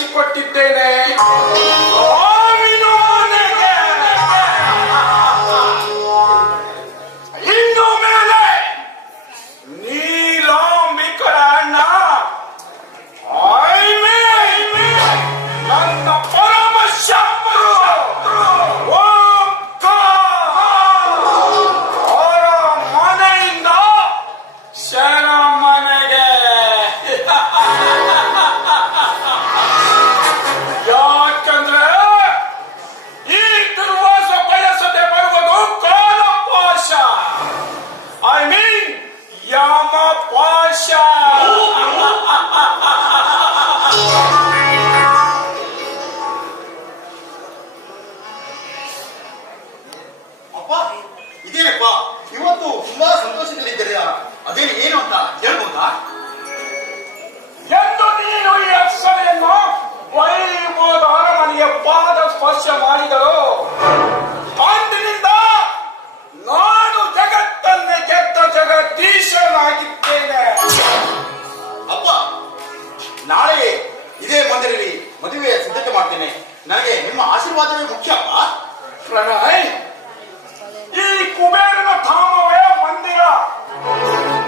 ಕಳಿಸಿಕೊಟ್ಟಿದ್ದೇನೆ. ಇನ್ನು ಮೇಲೆ ನೀಲಾಂಬಿಕರ ಅಣ್ಣ ನನ್ನ ಪರಮ ಶತ್ರು ಅವರ ಮನೆಯಿಂದ ಶರ ಮನೆಗೆ. ಯಾಕಂದ್ರೆ ಈ ದುರ್ವಾಸ ಬಯಸದೆ ಬರುವುದು ಕಾಲಪಾಶ, ಐ ಮೀನ್ ಯಮಪಾಶ. ಅಪ್ಪ, ಇದೇನಪ್ಪ ಇವತ್ತು ತುಂಬಾ ಸಂತೋಷದಲ್ಲಿದ್ದೀರಾ? ಅದೇನು ಏನು ಅಂತ ಹೇಳ್ಬೋದಾ? ಎಂದು ನೀನು ಈ ಅಪ್ಸರೆಯನ್ನು ವೈಭವದ ಅರಮನೆಯ ಪಾದ ಸ್ಪರ್ಶ ಮಾಡಿದರು, ಅಂದಿನಿಂದ ನಾನು ಜಗತ್ತನ್ನೇ ಗೆದ್ದ ಜಗದೀಶನಾಗಿದ್ದೇನೆ. ಅಪ್ಪ, ನಾಳೆ ಇದೇ ಮಂದಿರಲ್ಲಿ ಮದುವೆಯ ಸಿದ್ಧತೆ ಮಾಡ್ತೇನೆ. ನನಗೆ ನಿಮ್ಮ ಆಶೀರ್ವಾದವೇ ಮುಖ್ಯ ಅಪ್ಪ. ಪ್ರಣಯ್, ಈ ಕುಬೇರನ ಧಾಮವೇ ಮಂದಿರ.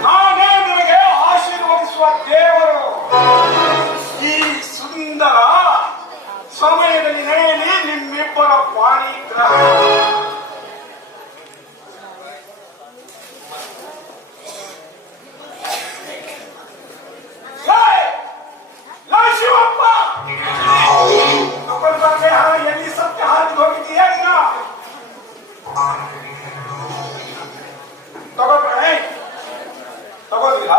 ನಾನೇ ನಿನಗೆ ಆಶೀರ್ವದಿಸುವ ದೇವರು. ಈ ಸುಂದರ ಸಮಯದಲ್ಲಿ ನಡೆಯಲಿ ನಿಮ್ಮಿಬ್ಬರ ಪಾಣಿಗ್ರಹ. ಶಿವಪ್ಪ, ತಗೊಂಡ್ಬಂದೆ ಹಣ ಎಲ್ಲಿ ಸತ್ಯ ಹಾಕಿ ಹೋಗಿದೀಯಾ? ಇಲ್ಲ ತಗೊಂಡ್ರೆ ತಗೋದಿಲ್ಲ.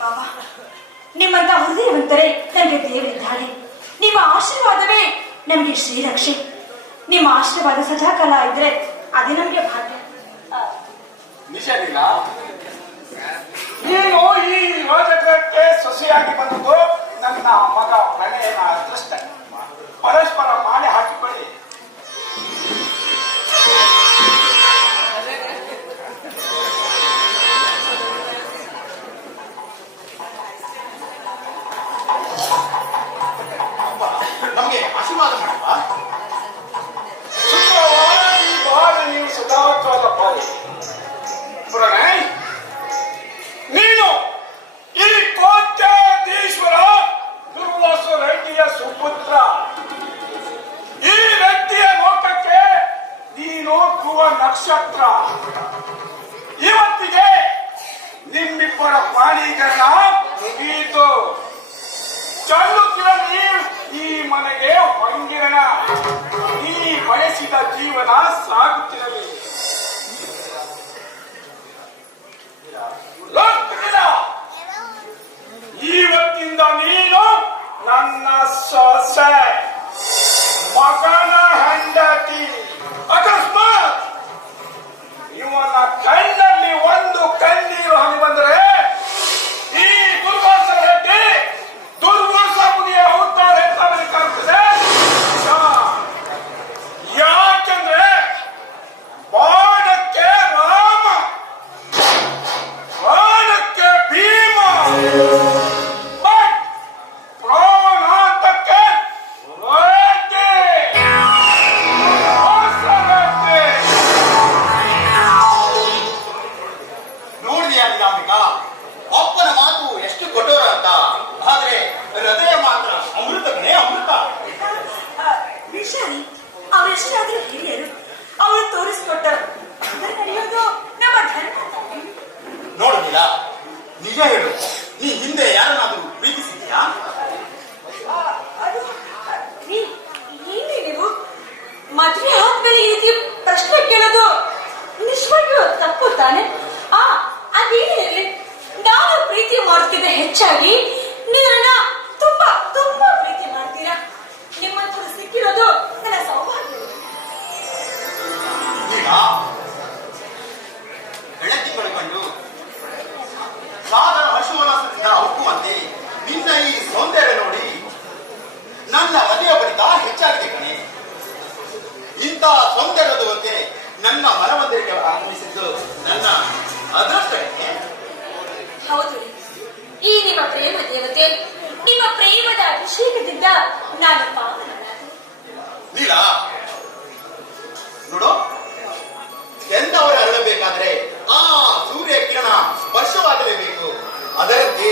ಬಾಬಾ, ನಿಮ್ಮಂತ ಹೃದಯವಂತರೇ ನನಗೆ ದೇವರಿದ್ದಾನೆ. ನಿಮ್ಮ ಆಶೀರ್ವಾದವೇ ನಮಗೆ ಶ್ರೀರಕ್ಷೆ. ನಿಮ್ಮ ಆಶೀರ್ವಾದ ಸದಾಕಾಲ ಇದ್ರೆ ಅದೇ ನಮಗೆ ಭಾಗ್ಯ. ನಿಜವಿಲ್ಲ, ನೀನು ಈ ಯೋಜಕಕ್ಕೆ ಸೊಸೆಯಾಗಿ ಬಂದದ್ದು ನನ್ನ ಮಗ ಪ್ರಣಯನ ಅದೃಷ್ಟ. ಪರಸ್ಪರ ಮಾಲೆ ಹಾಕಿಕೊಳ್ಳಿ. ನಮಗೆ ಆಶೀರ್ವಾದ ಮಾಡಪ್ಪ. ಶುಕ್ರವಾರ ಈ ಬಾರಿ ನೀವು ಸದಾಕಾಲ ಪಾಲಿ. ಪ್ರಣಯ್, ನೀನು ಈ ಕೋಟ್ಯಾಧೀಶ್ವರ ದುರ್ವಾಸ ರೆಡ್ಡಿಯ ಸುಪುತ್ರ. ಈ ವ್ಯಕ್ತಿಯ ಲೋಕಕ್ಕೆ ನೀನು ಧ್ರುವ ನಕ್ಷತ್ರ. ಇವತ್ತಿಗೆ ನಿಮ್ಮಿಬ್ಬರ ಪಾಣಿಗರಣ ಮುಗಿಯಿತು. ಚಲ್ಲುತ್ತಿರಲಿ ಈ ಮನೆಗೆ ಹೊಂಗಿರಣ. ನೀ ಬಯಸಿದ ಜೀವನ ಸಾಗುತ್ತಿರಲಿ. ಇವತ್ತಿಂದ ನೀನು ನನ್ನ ಸೊಸೆ, ಮಗನ ಹೆಂಡತಿ. ಅಕಸ್ಮಾತ್ ಇವನ ಕಣ್ಣಲ್ಲಿ ಒಂದು ಕಣ್ಣೀರು ಹನಿ ಬಂದರೆ ಈ ದುರ್ವಾಸ ರೆಡ್ಡಿ ದುರ್ವಾಸ ಮುನಿಯ ಅವತಾರ ಎತ್ತಬೇಕಾಗ್ತದೆ. ಯಾಕಂದ್ರೆ ಬಾಣಕ್ಕೆ ರಾಮ, ಬಾಣಕ್ಕೆ ಭೀಮ, ಬಟ್ ಪ್ರಾಣಾಂತಕ್ಕೆ ರೆಡ್ಡಿ. ನೋಡಿದೆಯಾ ನಿಲಾಂಬಿಕಾ, ಅಪ್ಪನ ಮಾತು ಎಷ್ಟು ಕಠೋರ ಅಂತ. ಆದ್ರೆ ಹೃದಯ ಮಾತ್ರ ಅಮೃತನೇ ಅಮೃತ. ವಿಷಾರಿ, ಅವರೆಷ್ಟಾದ್ರೂ ಹಿರಿಯರು. ಅವರು ತೋರಿಸ್ಕೊಟ್ಟರು ನಡೆಯೋದು ನಮ್ಮ ಧರ್ಮ. ನೋಡುದಿಲ್ಲ, ನಿಜ ಹೇಳು, ನೀ ಹಿಂದೆ ಯಾರನ್ನಾದ್ರೂ ಪ್ರೀತಿಸಿದ್ಯಾ? ಅದು ಏನೇ ನೀವು ಮದುವೆ ಆದ್ಮೇಲೆ ಈ ರೀತಿ ಪ್ರಶ್ನೆ ಕೇಳೋದು ನಿಜವಾಗಿಯೂ ತಪ್ಪು ತಾನೆ? ಅದೇನಿರಲಿ, ನಾನು ಪ್ರೀತಿ ಮಾಡ್ತಿದ್ದೆ ಹೆಚ್ಚಾಗಿ ನೀವನ್ನ ತುಂಬಾ ತುಂಬಾ ಪ್ರೀತಿ ಮಾಡ್ತೀರಾ. ನಿಮ್ಮಂಥವ್ರು ಸಿಕ್ಕಿರೋದು ನನ್ನ ಸೌಭಾಗ್ಯ. ಈಗ ಬೆಳಗ್ಗೆ ಕಳ್ಕೊಂಡು ಸಾಗರ ಹರ್ಷೋಲ್ಲಾಸದಿಂದ ಒಪ್ಪುವಂತೆ ನಿನ್ನ ಈ ಸೌಂದರ್ಯ ನೋಡಿ ನನ್ನ ಮದುವೆ ಬಳಿಕ ಹೆಚ್ಚಾಗಿದೆ ಕಣೆ. ಇಂಥ ಸೌಂದರ್ಯದ ಬಗ್ಗೆ ನನ್ನ ಮನವಂದರಿಗೆ ಆಗಮಿಸಿದ್ದು ನನ್ನ ಅದೃಷ್ಟಕ್ಕೆ. ಹೌದು ರೀ. ಈ ನಿಮ್ಮ ಪ್ರೇಮ ದೇವತೆ, ನಿಮ್ಮ ಪ್ರೇಮದ ಅಭಿಷೇಕದಿಂದ ನಾನು ಪಾವನಳಾದೆ. ನೀಲಾ ನೋಡು, ಎಂದವರು ಅರಳಬೇಕಾದ್ರೆ ಆ ಸೂರ್ಯ ಕಿರಣ ಸ್ಪರ್ಶವಾಗಲೇಬೇಕು. ಅದರಂತೆ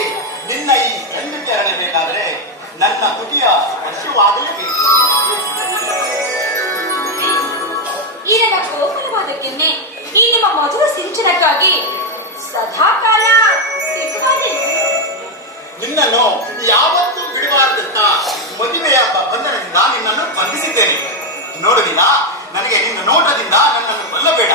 ನಿನ್ನ ಈ ಹೆಂಡತಿ ಅರಳಬೇಕಾದ್ರೆ ನನ್ನ ತುಟಿಯ ಸ್ಪರ್ಶವಾಗಲೇಬೇಕು. ಈ ನನ್ನ ಕೋಮಲವಾದ ಕೆನ್ನೆ, ಈ ನಿಮ್ಮ ಮಧುರ ಸಿಂಚನಕ್ಕಾಗಿ ಸದಾಕಾಲ ಸಿದ್ಧವಾದೆ. ನಿನ್ನನ್ನು ಯಾವತ್ತೂ ಬಿಡಬಾರದಂತ ಮದುವೆಯ ಬಂಧನದಿಂದ ನಿನ್ನನ್ನು ಬಂಧಿಸಿದ್ದೇನೆ. ನೋಡು ನೀನಾ, ನನಗೆ ನಿನ್ನ ನೋಟದಿಂದ ನನ್ನನ್ನು ಕೊಲ್ಲಬೇಡ.